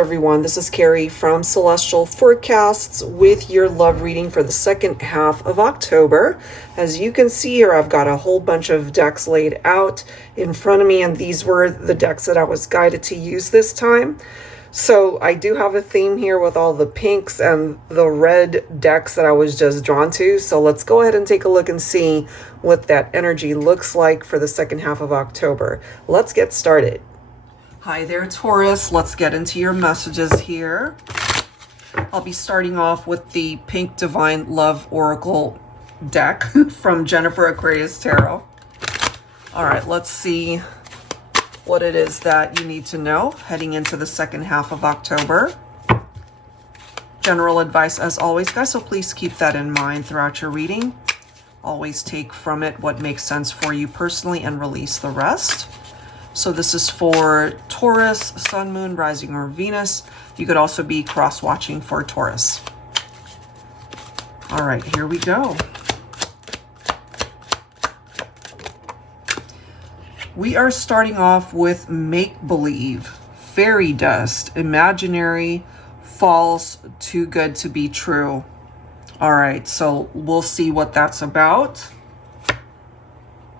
everyone, this is Carrie from Celestial Forecasts with your love reading for the second half of October. As you can see here, I've got a whole bunch of decks laid out in front of me, and these were the decks that I was guided to use this time. So I do have a theme here with all the pinks and the red decks that I was just drawn to. So let's go ahead and take a look and see what that energy looks like for the second half of October. Let's get started. Hi there, Taurus. Let's get into your messages here. I'll be starting off with the Pink Divine Love Oracle deck from Jennifer Aquarius Tarot. All right, let's see what it is that you need to know heading into the second half of October. General advice as always, guys, so please keep that in mind throughout your reading. Always take from it what makes sense for you personally and release the rest. So this is for Taurus, Sun, Moon, Rising, or Venus. You could also be cross-watching for Taurus. All right, here we go. We are starting off with make-believe, fairy dust, imaginary, false, too good to be true. All right, so we'll see what that's about.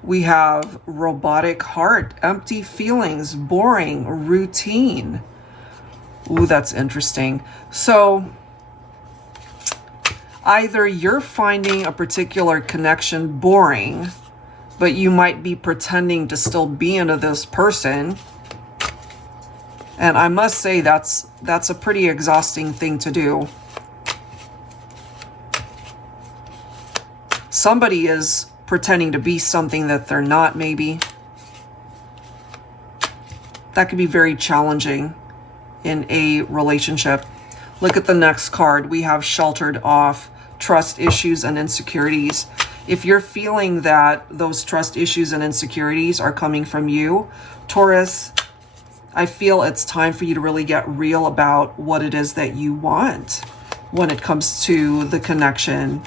We have robotic heart, empty feelings, boring, routine. Ooh, that's interesting. So either you're finding a particular connection boring, but you might be pretending to still be into this person. And I must say that's a pretty exhausting thing to do. Somebody is pretending to be something that they're not, maybe. That could be very challenging in a relationship. Look at the next card. We have sheltered off, trust issues and insecurities. If you're feeling that those trust issues and insecurities are coming from you, Taurus, I feel it's time for you to really get real about what it is that you want when it comes to the connection.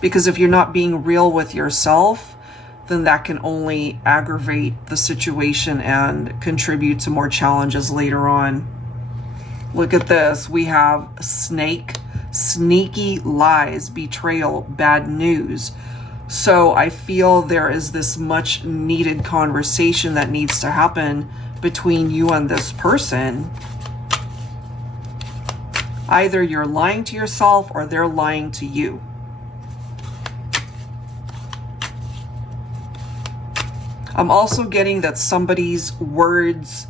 Because if you're not being real with yourself, then that can only aggravate the situation and contribute to more challenges later on. Look at this. We have snake, sneaky lies, betrayal, bad news. So I feel there is this much needed conversation that needs to happen between you and this person. Either you're lying to yourself or they're lying to you. I'm also getting that somebody's words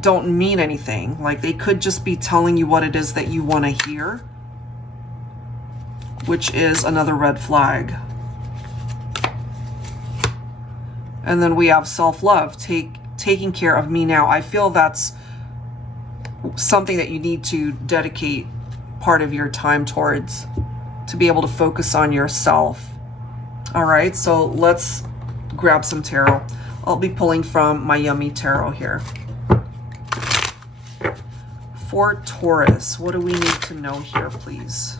don't mean anything. Like they could just be telling you what it is that you want to hear, which is another red flag. And then we have self-love, taking care of me now. I feel that's something that you need to dedicate part of your time towards, to be able to focus on yourself. All right, so let's grab some tarot. I'll be pulling from my Yummy Tarot here. For Taurus, what do we need to know here, please?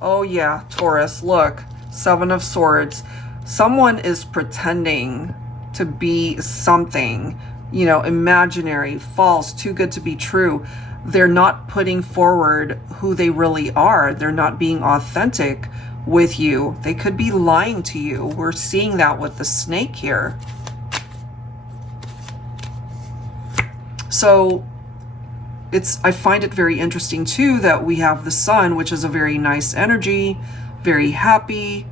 Oh yeah, Taurus, look, Seven of Swords. Someone is pretending to be something, you know, imaginary, false, too good to be true. They're not putting forward who they really are. They're not being authentic with you. They could be lying to you. We're seeing that with the snake here. So I find it very interesting too that we have the Sun, which is a very nice energy, very happy,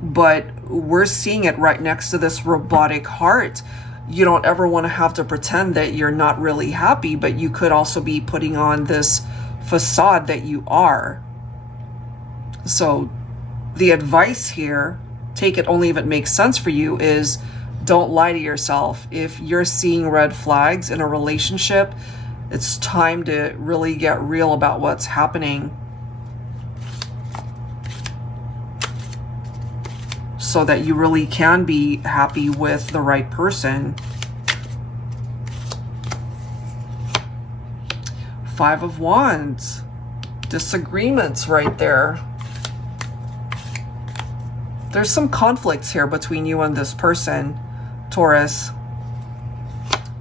but we're seeing it right next to this robotic heart. You don't ever want to have to pretend that you're not really happy, but you could also be putting on this facade that you are. So the advice here, take it only if it makes sense for you, is don't lie to yourself. If you're seeing red flags in a relationship, it's time to really get real about what's happening, so that you really can be happy with the right person. Five of Wands. Disagreements right there. There's some conflicts here between you and this person, Taurus.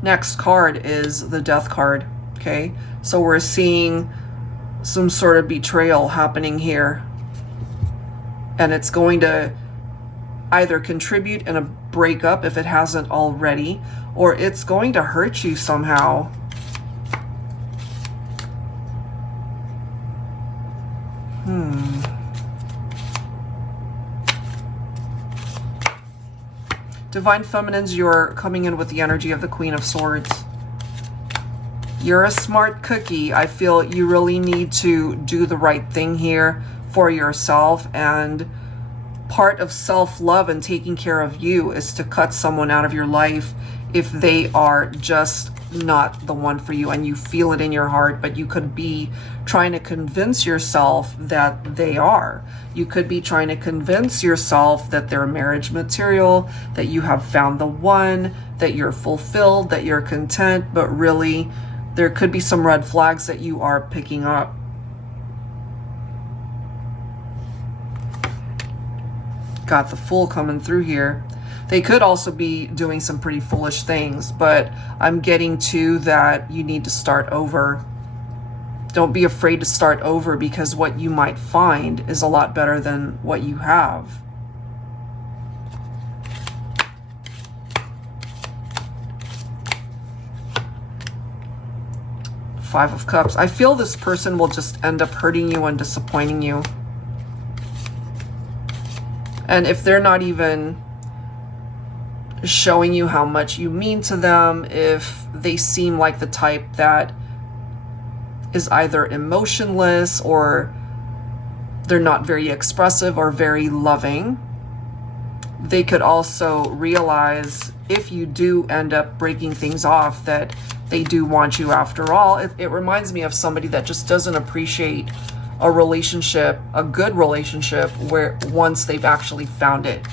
Next card is the Death card. Okay, so we're seeing some sort of betrayal happening here, and it's going to either contribute in a breakup if it hasn't already, or it's going to hurt you somehow. Divine Feminines, you're coming in with the energy of the Queen of Swords. You're a smart cookie. I feel you really need to do the right thing here for yourself, and part of self-love and taking care of you is to cut someone out of your life if they are just not the one for you and you feel it in your heart, but you could be trying to convince yourself that they are. You could be trying to convince yourself that they're marriage material, that you have found the one, that you're fulfilled, that you're content, but really there could be some red flags that you are picking up. Got the Fool coming through here. They could also be doing some pretty foolish things, but I'm getting to that you need to start over. Don't be afraid to start over, because what you might find is a lot better than what you have. Five of Cups. I feel this person will just end up hurting you and disappointing you. And if they're not even showing you how much you mean to them, if they seem like the type that is either emotionless, or they're not very expressive or very loving, they could also realize, if you do end up breaking things off, that they do want you after all. It reminds me of somebody that just doesn't appreciate a relationship, a good relationship, where once they've actually found it.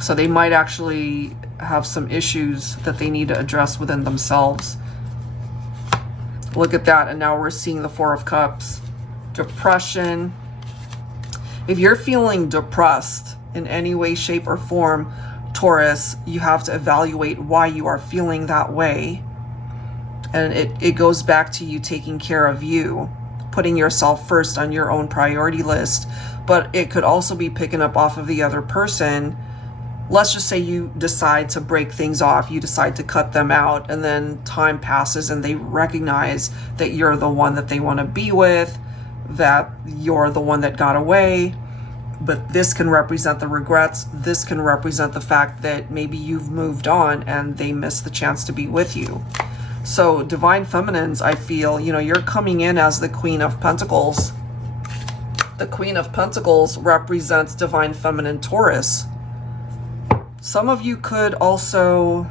So they might actually have some issues that they need to address within themselves. Look at that. And now we're seeing the Four of Cups. Depression. If you're feeling depressed in any way, shape, or form, Taurus, you have to evaluate why you are feeling that way. And it goes back to you taking care of you, putting yourself first on your own priority list. But it could also be picking up off of the other person. Let's just say you decide to break things off, you decide to cut them out, and then time passes and they recognize that you're the one that they want to be with, that you're the one that got away. But this can represent the regrets. This can represent the fact that maybe you've moved on and they missed the chance to be with you. So Divine Feminines, I feel, you're coming in as the Queen of Pentacles. The Queen of Pentacles represents Divine Feminine Taurus. Some of you could also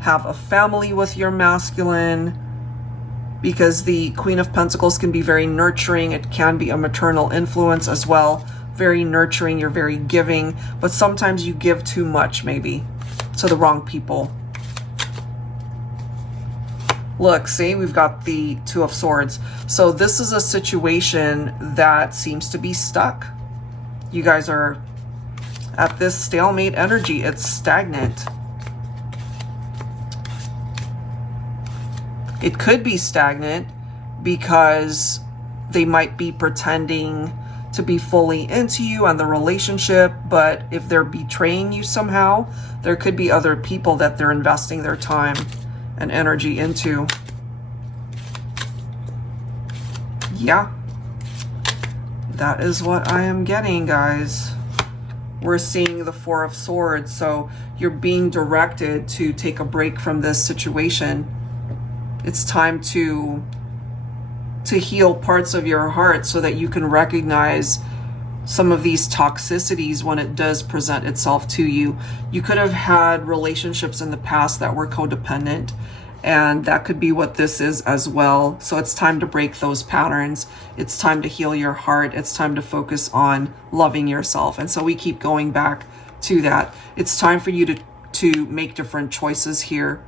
have a family with your masculine, because the Queen of Pentacles can be very nurturing. It can be a maternal influence as well. Very nurturing, you're very giving, but sometimes you give too much, maybe, to the wrong people. Look, see, we've got the Two of Swords. So this is a situation that seems to be stuck. You guys are at this stalemate energy. It's stagnant. It could be stagnant because they might be pretending to be fully into you and the relationship, but if they're betraying you somehow, there could be other people that they're investing their time and energy into. Yeah, that is what I am getting, guys. We're seeing the Four of Swords, so you're being directed to take a break from this situation. It's time to heal parts of your heart so that you can recognize some of these toxicities when it does present itself to you. You could have had relationships in the past that were codependent, and that could be what this is as well. So it's time to break those patterns. It's time to heal your heart. It's time to focus on loving yourself. And so we keep going back to that. It's time for you to make different choices here,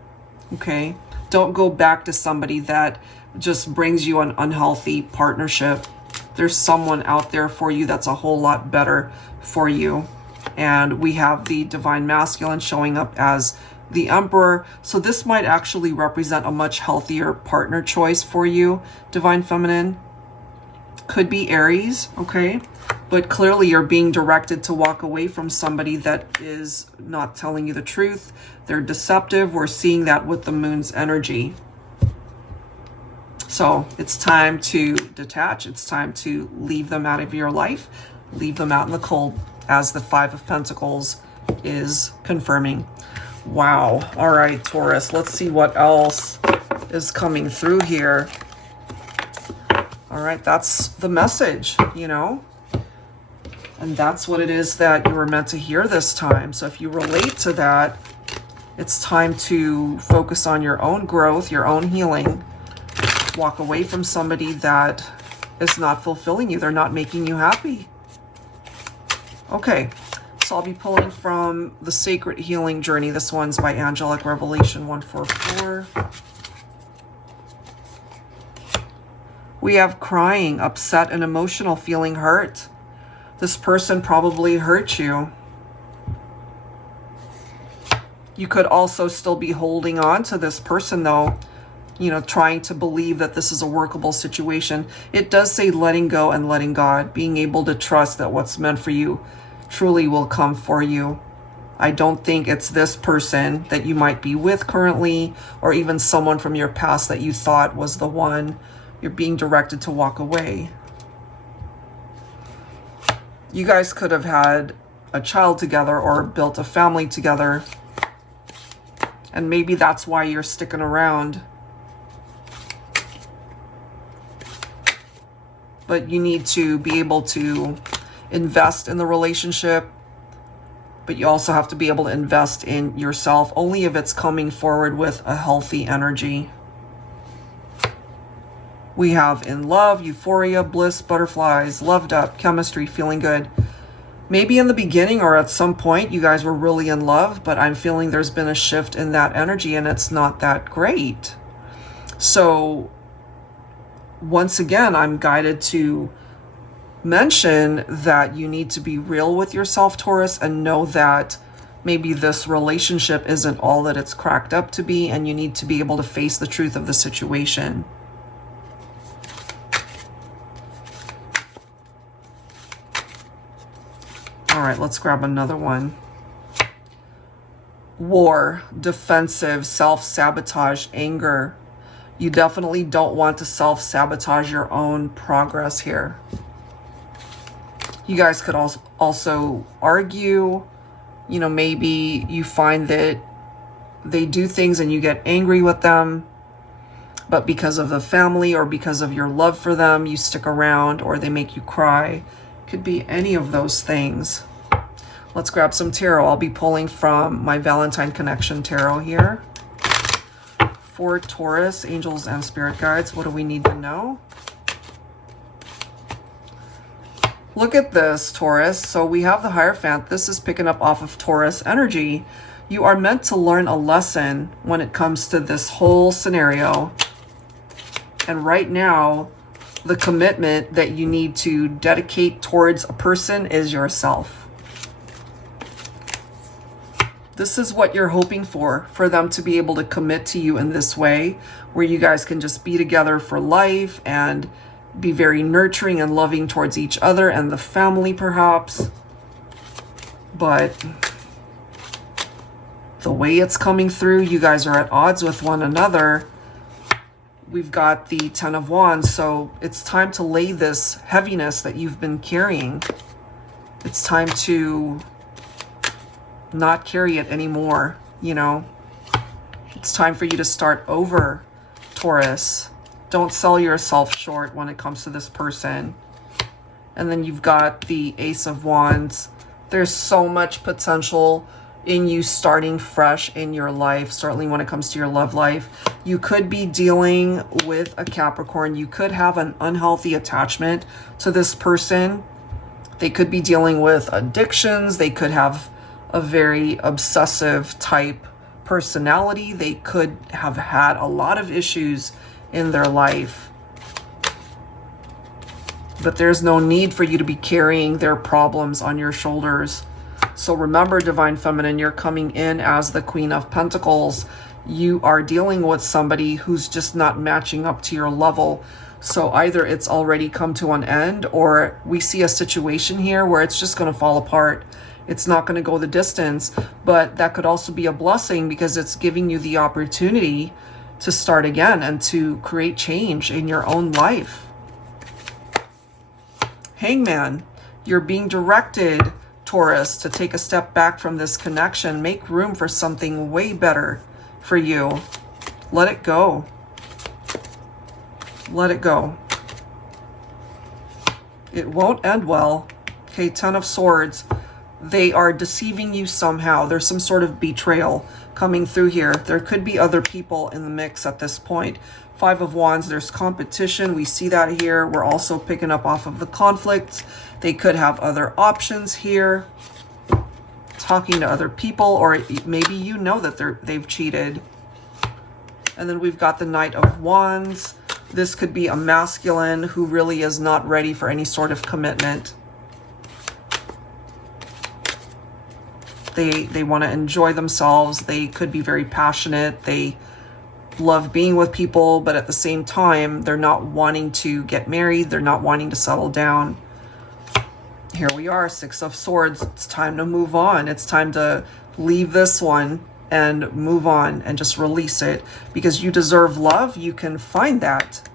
okay? Don't go back to somebody that just brings you an unhealthy partnership. There's someone out there for you that's a whole lot better for you. And we have the Divine Masculine showing up as the Emperor. So this might actually represent a much healthier partner choice for you, Divine Feminine. Could be Aries, okay? But clearly you're being directed to walk away from somebody that is not telling you the truth. They're deceptive. We're seeing that with the Moon's energy. So it's time to detach. It's time to leave them out of your life. Leave them out in the cold, as the Five of Pentacles is confirming. Wow. All right, Taurus. Let's see what else is coming through here. All right, that's the message, you know. And that's what it is that you were meant to hear this time. So if you relate to that, it's time to focus on your own growth, your own healing. Walk away from somebody that is not fulfilling you. They're not making you happy. Okay, so I'll be pulling from The Sacred Healing Journey. This one's by Angelic, Revelation 144. We have crying, upset, and emotional, feeling hurt. This person probably hurt you. You could also still be holding on to this person though, you know, trying to believe that this is a workable situation. It does say letting go and letting God, being able to trust that what's meant for you truly will come for you. I don't think it's this person that you might be with currently, or even someone from your past that you thought was the one. You're being directed to walk away. You guys could have had a child together or built a family together. And maybe that's why you're sticking around. But you need to be able to invest in the relationship. But you also have to be able to invest in yourself, only if it's coming forward with a healthy energy. We have in love, euphoria, bliss, butterflies, loved up, chemistry, feeling good. Maybe in the beginning or at some point you guys were really in love, but I'm feeling there's been a shift in that energy and it's not that great. So once again, I'm guided to mention that you need to be real with yourself, Taurus, and know that maybe this relationship isn't all that it's cracked up to be, and you need to be able to face the truth of the situation. All right, let's grab another one. War, defensive, self-sabotage, anger. You definitely don't want to self-sabotage your own progress here. You guys could also argue. You know, maybe you find that they do things and you get angry with them, but because of the family or because of your love for them, you stick around, or they make you cry. Could be any of those things. Let's grab some tarot. I'll be pulling from my Valentine Connection tarot here. For Taurus, angels and spirit guides, what do we need to know? Look at this, Taurus. So we have the Hierophant. This is picking up off of Taurus energy. You are meant to learn a lesson when it comes to this whole scenario. And right now, the commitment that you need to dedicate towards a person is yourself. This is what you're hoping for them to be able to commit to you in this way, where you guys can just be together for life and be very nurturing and loving towards each other and the family, perhaps. But the way it's coming through, you guys are at odds with one another. We've got the Ten of Wands, so it's time to lay this heaviness that you've been carrying. It's time to not carry it anymore, you know. It's time for you to start over, Taurus. Don't sell yourself short when it comes to this person. And then you've got the Ace of Wands. There's so much potential in you starting fresh in your life, certainly when it comes to your love life. You could be dealing with a Capricorn. You could have an unhealthy attachment to this person. They could be dealing with addictions. They could have a very obsessive type personality. They could have had a lot of issues in their life. But there's no need for you to be carrying their problems on your shoulders. So remember, Divine Feminine, you're coming in as the Queen of Pentacles. You are dealing with somebody who's just not matching up to your level. So either it's already come to an end, or we see a situation here where it's just going to fall apart. It's not going to go the distance, but that could also be a blessing because it's giving you the opportunity to start again and to create change in your own life. Hangman, you're being directed, Taurus, to take a step back from this connection. Make room for something way better for you. Let it go. Let it go. It won't end well. Okay, Ten of Swords. They are deceiving you somehow. There's some sort of betrayal coming through here. There could be other people in the mix at this point. Five of Wands, there's competition. We see that here. We're also picking up off of the conflicts. They could have other options here. Talking to other people, or maybe you know that they've cheated. And then we've got the Knight of Wands. This could be a masculine who really is not ready for any sort of commitment. They want to enjoy themselves. They could be very passionate. They love being with people, but at the same time, they're not wanting to get married. They're not wanting to settle down. Here we are, Six of Swords. It's time to move on. It's time to leave this one and move on and just release it, because you deserve love. You can find that.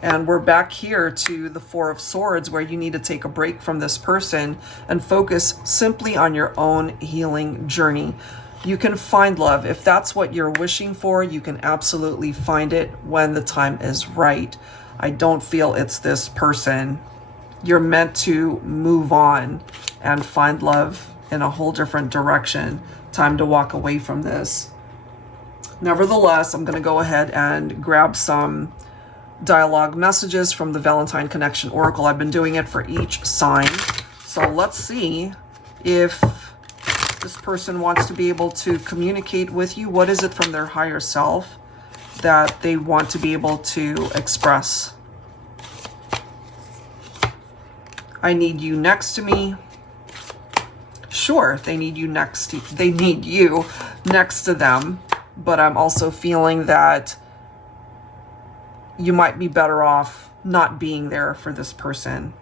And we're back here to the Four of Swords, where you need to take a break from this person and focus simply on your own healing journey. You can find love. If that's what you're wishing for, you can absolutely find it when the time is right. I don't feel it's this person. You're meant to move on and find love in a whole different direction. Time to walk away from this. Nevertheless, I'm going to go ahead and grab some dialogue messages from the Valentine Connection Oracle. I've been doing it for each sign. So let's see if this person wants to be able to communicate with you. What is it from their higher self that they want to be able to express? I need you next to me. Sure, they need you next to them, but I'm also feeling that you might be better off not being there for this person,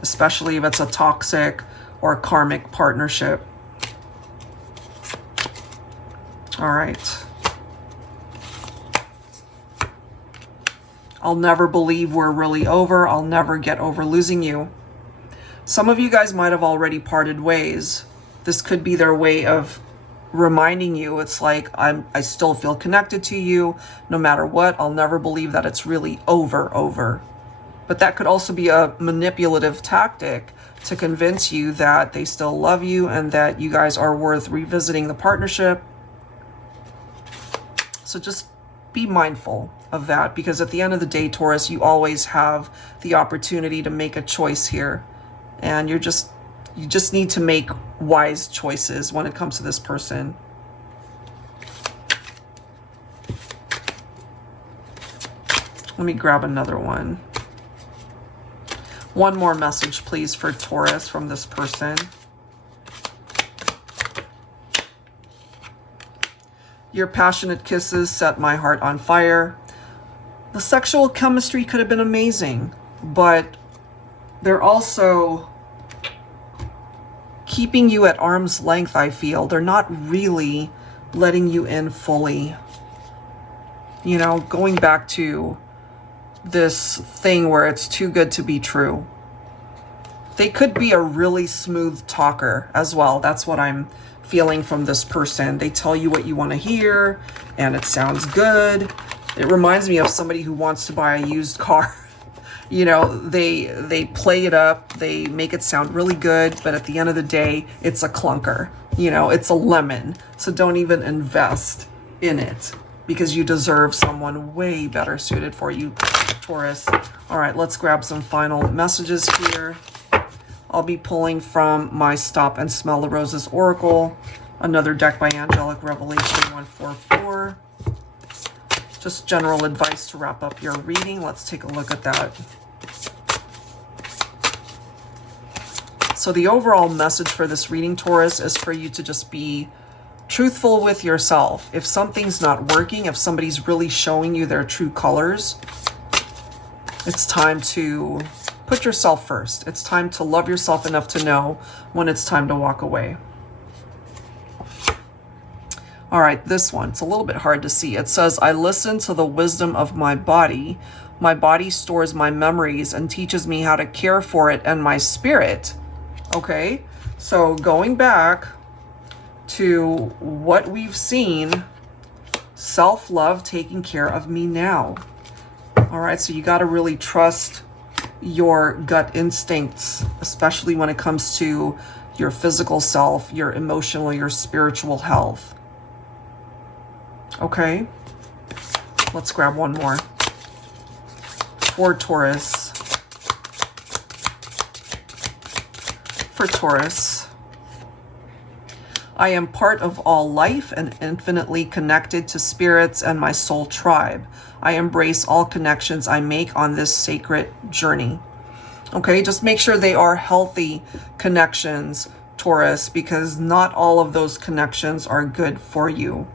especially if it's a toxic or karmic partnership. All right. I'll never believe we're really over. I'll never get over losing you. Some of you guys might have already parted ways. This could be their way of reminding you. It's like, I still feel connected to you no matter what. I'll never believe that it's really over. But that could also be a manipulative tactic to convince you that they still love you and that you guys are worth revisiting the partnership. So just be mindful of that, because at the end of the day, Taurus, you always have the opportunity to make a choice here. And you just need to make wise choices when it comes to this person. Let me grab another one. One more message, please, for Taurus from this person. Your passionate kisses set my heart on fire. The sexual chemistry could have been amazing, but they're also keeping you at arm's length, I feel. They're not really letting you in fully. You know, going back to this thing where it's too good to be true. They could be a really smooth talker as well. That's what I'm feeling from this person. They tell you what you want to hear and it sounds good. It reminds me of somebody who wants to buy a used car. You know, they play it up, they make it sound really good, but at the end of the day, it's a clunker. You know, it's a lemon. So don't even invest in it, because you deserve someone way better suited for you, Taurus. All right, let's grab some final messages here. I'll be pulling from my Stop and Smell the Roses Oracle, another deck by Angelic Revelation 144. Just general advice to wrap up your reading. Let's take a look at that. So the overall message for this reading, Taurus, is for you to just be truthful with yourself. If something's not working, if somebody's really showing you their true colors, it's time to put yourself first. It's time to love yourself enough to know when it's time to walk away. All right, this one, it's a little bit hard to see. It says, I listen to the wisdom of my body. My body stores my memories and teaches me how to care for it and my spirit. Okay, so going back to what we've seen, self-love, taking care of me now. All right, so you got to really trust your gut instincts, especially when it comes to your physical self, your emotional, your spiritual health. Okay, let's grab one more for Taurus. For Taurus, I am part of all life and infinitely connected to spirits and my soul tribe. I embrace all connections I make on this sacred journey. Okay, just make sure they are healthy connections, Taurus, because not all of those connections are good for you.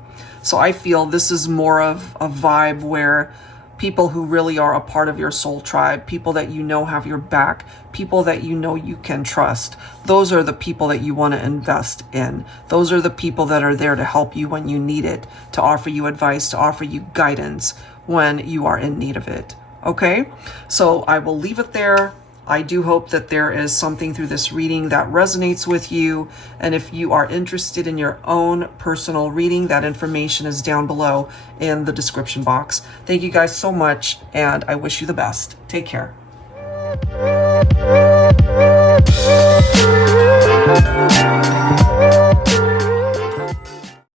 So I feel this is more of a vibe where people who really are a part of your soul tribe, people that you know have your back, people that you know you can trust, those are the people that you want to invest in. Those are the people that are there to help you when you need it, to offer you advice, to offer you guidance when you are in need of it. Okay, so I will leave it there. I do hope that there is something through this reading that resonates with you. And if you are interested in your own personal reading, that information is down below in the description box. Thank you guys so much, and I wish you the best. Take care.